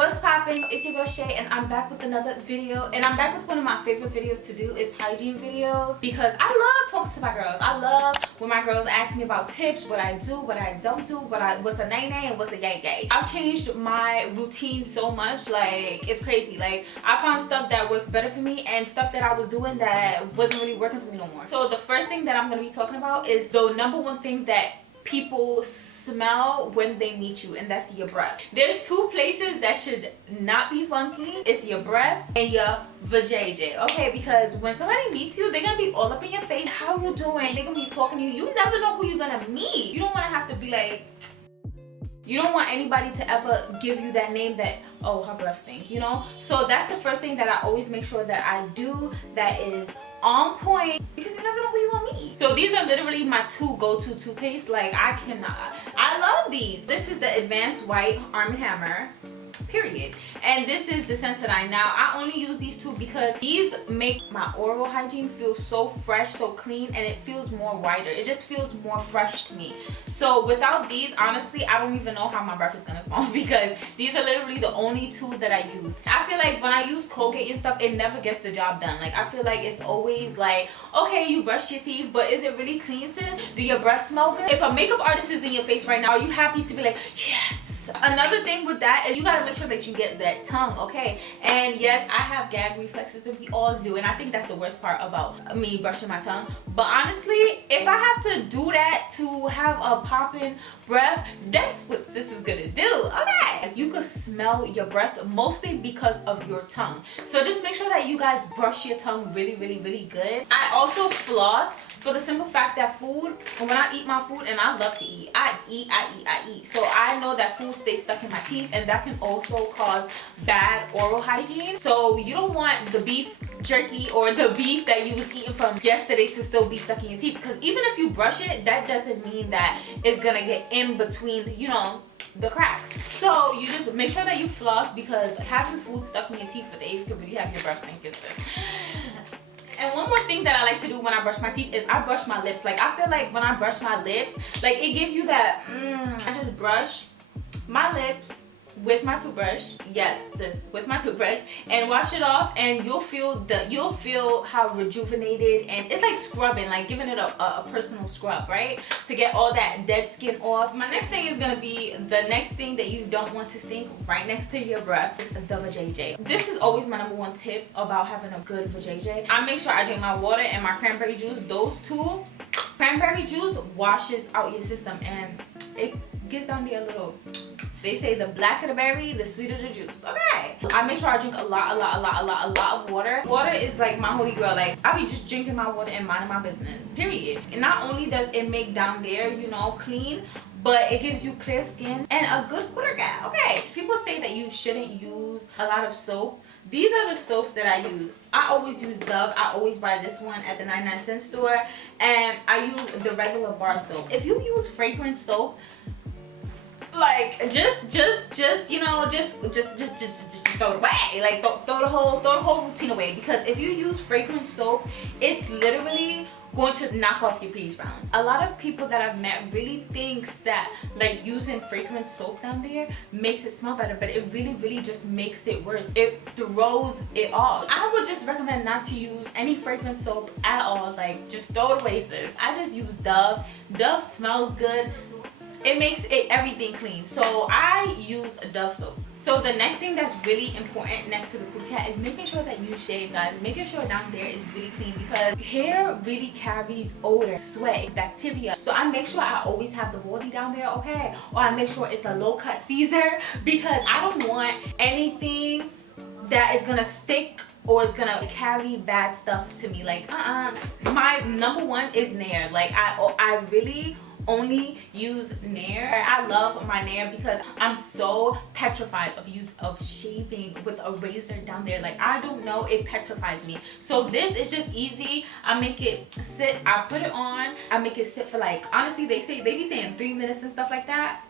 What's popping? It's your girl Shay, and I'm back with another video. And I'm back with one of my favorite videos to do is hygiene videos, because I love talking to my girls. I love when my girls ask me about tips, what I do, what I don't do, what's a nay nay and what's a yay yay. I've changed my routine so much, like it's crazy. Like I found stuff that works better for me and stuff that I was doing that wasn't really working for me no more. So the first thing that I'm gonna be talking about is the number one thing that people smell when they meet you, and that's your breath. There's two places that should not be funky. It's your breath and your vajayjay, okay? Because when somebody meets you, they're gonna be all up in your face. How you doing? They're gonna be talking to you. You never know who you're gonna meet. You don't want to have to be like, you don't want anybody to ever give you that name that, oh, her breath stinks, you know? So that's the first thing that I always make sure that I do that is on point, because you never know who you gonna meet. So these are literally my two go-to toothpaste. Like I love these. This is the Advanced White Arm & Hammer, period. And this is the Sensodyne. Now I only use these two because these make my oral hygiene feel so fresh, so clean, and it feels more whiter. It just feels more fresh to me. So without these, honestly, I don't even know how my breath is gonna smell, because these are literally the only two that I use. I feel like when I use Colgate and stuff, it never gets the job done. Like I feel like it's always like, okay, you brushed your teeth, but is it really clean, sis? Do your breath smell good? If a makeup artist is in your face right now, are you happy to be like, yes? Another thing with that is you gotta make sure that you get that tongue, okay? And yes, I have gag reflexes, and we all do, and I think that's the worst part about me brushing my tongue. But honestly, if I have to do that to have a popping breath, that's what this is gonna do, okay? You could smell your breath mostly because of your tongue. So just make sure that you guys brush your tongue really, really, really good. I also floss for the simple fact that food, when I eat my food, and I love to eat, I eat. So I know that food stays stuck in my teeth, and that can also cause bad oral hygiene. So you don't want the beef jerky or the beef that you was eating from yesterday to still be stuck in your teeth, because even if you brush it, that doesn't mean that it's gonna get in between, you know, the cracks. So you just make sure that you floss, because having food stuck in your teeth for days could really have your breath stinking. And one more thing that I like to do when I brush my teeth is I brush my lips. Like I feel like when I brush my lips, like it gives you that I just brush my lips with my toothbrush, yes sis, with my toothbrush, and wash it off, and you'll feel how rejuvenated, and it's like scrubbing, like giving it a personal scrub, right, to get all that dead skin off. My next thing is gonna be the next thing that you don't want to stink right next to your breath, the vajayjay. This is always my number one tip about having a good vajayjay. I make sure I drink my water and my cranberry juice. Those two, cranberry juice washes out your system, and it gives down there a little, they say the blacker the berry, the sweeter the juice, okay? I make sure I drink a lot of water. Water is like my holy grail. Like I be just drinking my water and minding my business, period. And not only does it make down there, you know, clean, but it gives you clear skin and a good quarter gap, okay? People say that you shouldn't use a lot of soap. These are the soaps that I use. I always use Dove. I always buy this one at the 99-cent store, and I use the regular bar soap. If you use fragrance soap, like just you know, just throw it away. Like throw the whole routine away, because if you use fragrance soap, it's literally going to knock off your pH balance. A lot of people that I've met really thinks that like using fragrance soap down there makes it smell better, but it really just makes it worse. It throws it off. I would just recommend not to use any fragrance soap at all. Like just throw it away, sis. I just use Dove. Dove smells good. It makes everything clean. So I use Dove soap. So the next thing that's really important next to the poop cat is making sure that you shave, guys. Making sure down there is really clean, because hair really carries odor, sweat, bacteria. So I make sure I always have the baldy down there, okay? Or I make sure it's a low cut Caesar, because I don't want anything that is gonna stick or it's gonna carry bad stuff to me. Like my number one is Nair. Like I really only use Nair. I love my Nair because I'm so petrified of shaving with a razor down there. Like I don't know, it petrifies me. So this is just easy. I make it sit, I put it on, I make it sit for like, honestly they be saying 3 minutes and stuff like that.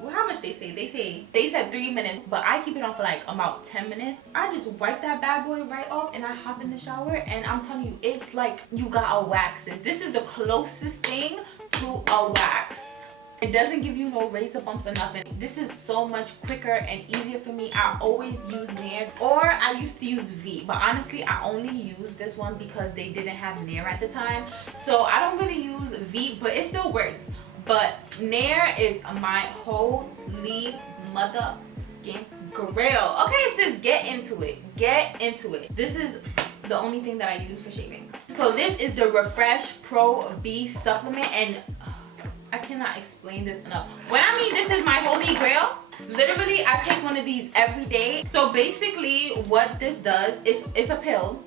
Well, how much they say? They said 3 minutes, but I keep it on for like about 10 minutes. I just wipe that bad boy right off, and I hop in the shower, and I'm telling you, it's like you got a wax. This is the closest thing to a wax It doesn't give you no razor bumps or nothing. This is so much quicker and easier for me. I always use Nair, or I used to use V, but honestly I only use this one because they didn't have Nair at the time. So I don't really use V, but it still works. But Nair is my holy mother game grail. Okay, sis, get into it. Get into it. This is the only thing that I use for shaving. So this is the Refresh Pro B supplement, and I cannot explain this enough. When I mean this is my holy grail, literally I take one of these every day. So basically what this does is, it's a pill.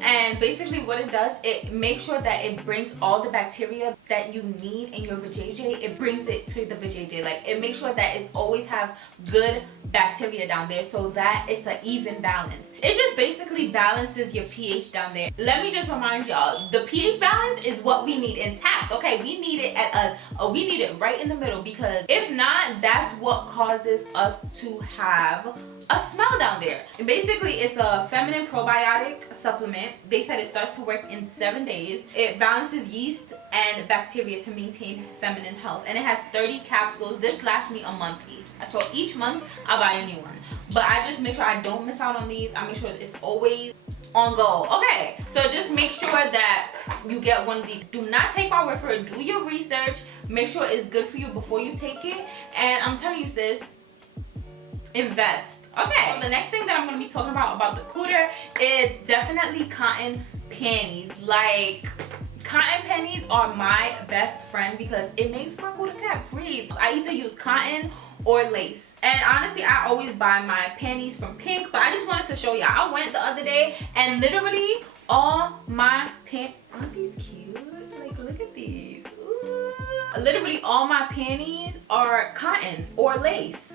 And basically what it does, it makes sure that it brings all the bacteria that you need in your vajayjay. It brings it to the vajayjay. Like, it makes sure that it's always have good bacteria down there, so that it's an even balance. It just basically balances your pH down there. Let me just remind y'all, the pH balance is what we need intact. Okay, we need it at we need it right in the middle, because if not, that's what causes us to have a smell down there. And basically it's a feminine probiotic supplement. They said it starts to work in 7 days. It balances yeast and bacteria to maintain feminine health, and it has 30 capsules. This lasts me a month each, so each month I buy a new one. But I just make sure I don't miss out on these. I make sure it's always on go. Okay, so just make sure that you get one of these. Do not take my word for it. Do your research. Make sure it's good for you before you take it. And I'm telling you, sis, invest. Okay, so the next thing that I'm going to be talking about the cooter is definitely cotton panties. Like, cotton panties are my best friend because it makes my cooter cap breathe. I either use cotton or lace. And honestly, I always buy my panties from Pink, but I just wanted to show y'all. I went the other day and literally all my aren't these cute? Like, look at these. Ooh. Literally all my panties are cotton or lace.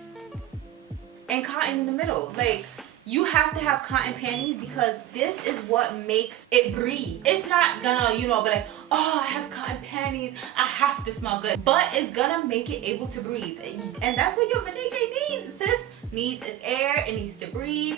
And cotton in the middle. Like, you have to have cotton panties because this is what makes it breathe. It's not gonna, you know, be like, oh, I have cotton panties, I have to smell good. But it's gonna make it able to breathe. And that's what your vajayjay needs. Sis needs its air, it needs to breathe.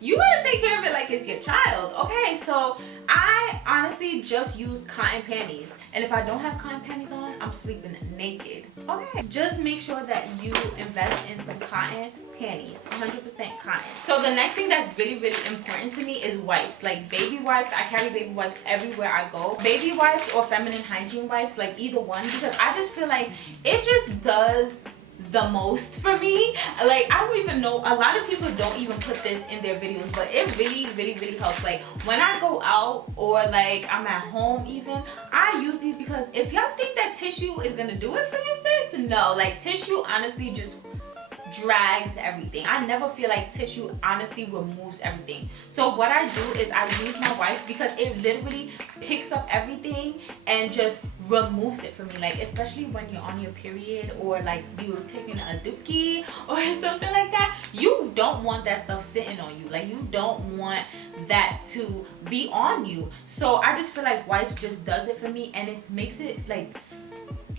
You gotta take care of it like it's your child. Okay, so I honestly just use cotton panties. And if I don't have cotton panties on, I'm sleeping naked. Okay, just make sure that you invest in some cotton panties, 100% cotton. So the next thing that's really, really important to me is wipes. Like baby wipes. I carry baby wipes everywhere I go. Baby wipes or feminine hygiene wipes, like either one, because I just feel like it just does the most for me. Like, I don't even know, a lot of people don't even put this in their videos, but it really, really, really helps. Like, when I go out or like I'm at home even, I use these because if y'all think that tissue is gonna do it for you, sis, no. Like, tissue honestly just drags everything. I never feel like tissue honestly removes everything. So what I do is I use my wipes because it literally picks up everything and just removes it for me. Like, especially when you're on your period or like you're taking a dookie or something like that, you don't want that stuff sitting on you. Like, you don't want that to be on you. So I just feel like wipes just does it for me, and it makes it like,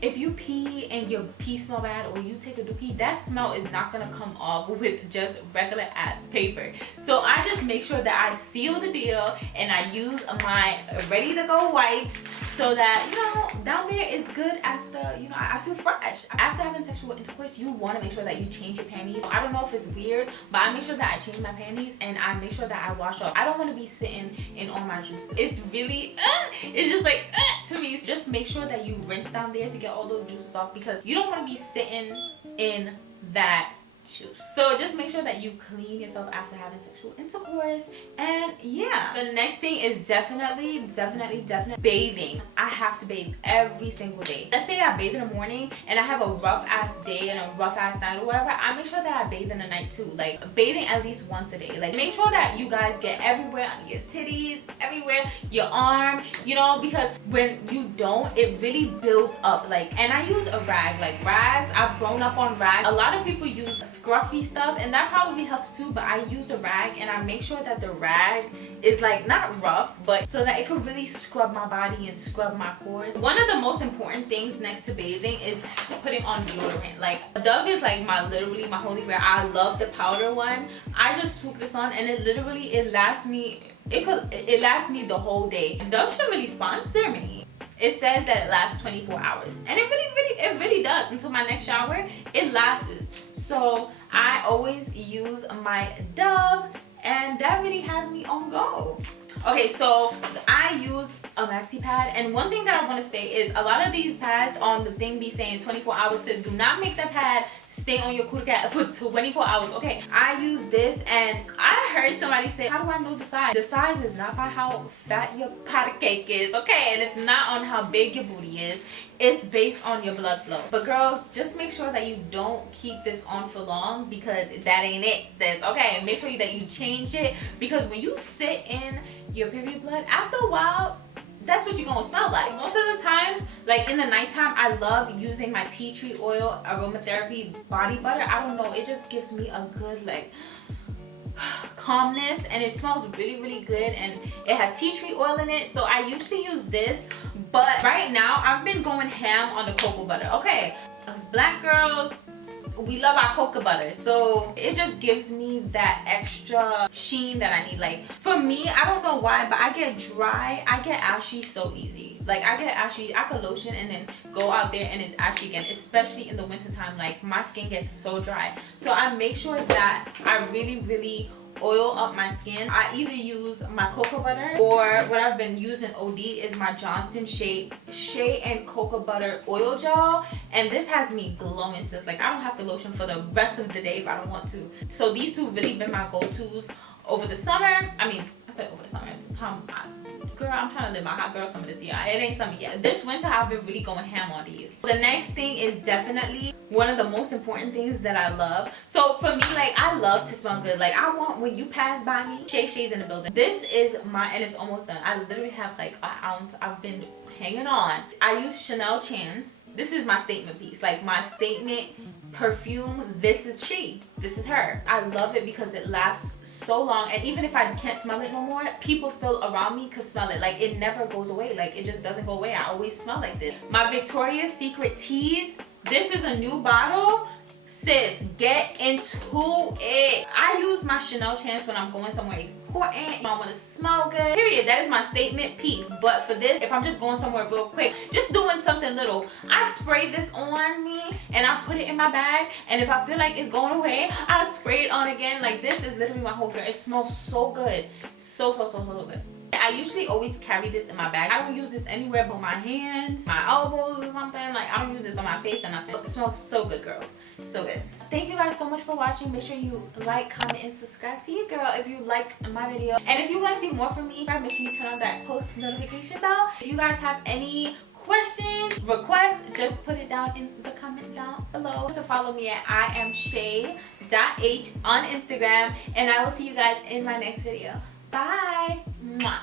if you pee and your pee smell bad or you take a dookie, that smell is not gonna come off with just regular ass paper. So I just make sure that I seal the deal and I use my ready to go wipes so that, you know, down there it's good after, you know, I feel fresh. After having sexual intercourse, you want to make sure that you change your panties. I don't know if it's weird, but I make sure that I change my panties and I make sure that I wash off. I don't want to be sitting in all my juices. It's really, it's just like, to me. So just make sure that you rinse down there to get all those juices off, because you don't want to be sitting in that juice. So just make sure that you clean yourself after having sexual intercourse. And yeah, the next thing is definitely bathing. I have to bathe every single day. Let's say I bathe in the morning and I have a rough ass day and a rough ass night or whatever, I make sure that I bathe in the night too. Like, bathing at least once a day. Like, make sure that you guys get everywhere, under your titties, everywhere, your arm, you know, because when you don't, it really builds up. Like, and I use a rag. Like, rags, I've grown up on rags. A lot of people use scruffy stuff, and that probably helps too, but I use a rag and I make sure that the rag is like not rough, but so that it could really scrub my body and scrub my pores. One of the most important things next to bathing is putting on deodorant. Like, Dove is like literally my holy grail. I love the powder one. I just swoop this on and it lasts me, it lasts me the whole day. Dove should really sponsor me. It says that it lasts 24 hours, and it really does. Until my next shower, it lasts. So I always use my Dove, and that really had me on go. Okay, so I use a maxi pad, and one thing that I want to say is a lot of these pads on the thing be saying 24 hours to do not make the pad stay on your cootie cat for 24 hours. Okay, I use this, and I heard somebody say, how do I know the size? The size is not by how fat your pot of cake is, okay, and it's not on how big your booty is. It's based on your blood flow. But girls, just make sure that you don't keep this on for long, because that ain't it, sis. Okay, make sure that you change it, because when you sit in your period blood, after a while, that's what you're gonna smell like. Most of the times, like in the nighttime, I love using my tea tree oil aromatherapy body butter. I don't know, it just gives me a good like calmness, and it smells really good, and it has tea tree oil in it. So I usually use this, but right now I've been going ham on the cocoa butter. Okay, us black girls, we love our cocoa butter, so it just gives me that extra sheen that I need. Like for me, I don't know why, but I get dry, I get ashy so easy. Like I get ashy, I could lotion and then go out there and it's ashy again, especially in the winter time. Like my skin gets so dry, so I make sure that I really oil up my skin. I either use my cocoa butter, or what I've been using OD is my Johnson Shai and cocoa butter oil gel, and this has me glowing, sis. Like I don't have to lotion for the rest of the day if I don't want to. So these two really been my go-tos over the summer. I mean, I said over the summer, this time girl, I'm trying to live my hot girl summer this year. It ain't summer yet. This winter I've been really going ham on these. The next thing is definitely one of the most important things that I love. So for me, like I love to smell good. Like I want, when you pass by me, Shai's in the building. This is my, and it's almost done. I literally have like an ounce. I've been hanging on. I use Chanel Chance. This is my statement piece, like my statement perfume. This is she. This is her. I love it because it lasts so long, and even if I can't smell it no more, people still around me could smell it. Like it never goes away. Like it just doesn't go away. I always smell like this. My Victoria's Secret Teas. This is a new bottle. Sis, get into it. I use my Chanel Chance when I'm going somewhere important. I want to smell good. Period. That is my statement piece. But for this, if I'm just going somewhere real quick, just doing something little, I spray this on me and I put it in my bag. And if I feel like it's going away, I spray it on again. Like this is literally my whole gear. It smells so good. So good. I usually always carry this in my bag. I don't use this anywhere but my hands, my elbows or something. Like I don't use this on my face or nothing. It smells so good, girls. So good. Thank you guys so much for watching. Make sure you like, comment, and subscribe to your girl if you liked my video. And if you want to see more from me, make sure you turn on that post notification bell. If you guys have any questions, requests, just put it down in the comment down below. To follow me at iamshai.h on Instagram, and I will see you guys in my next video. Bye. Mwah.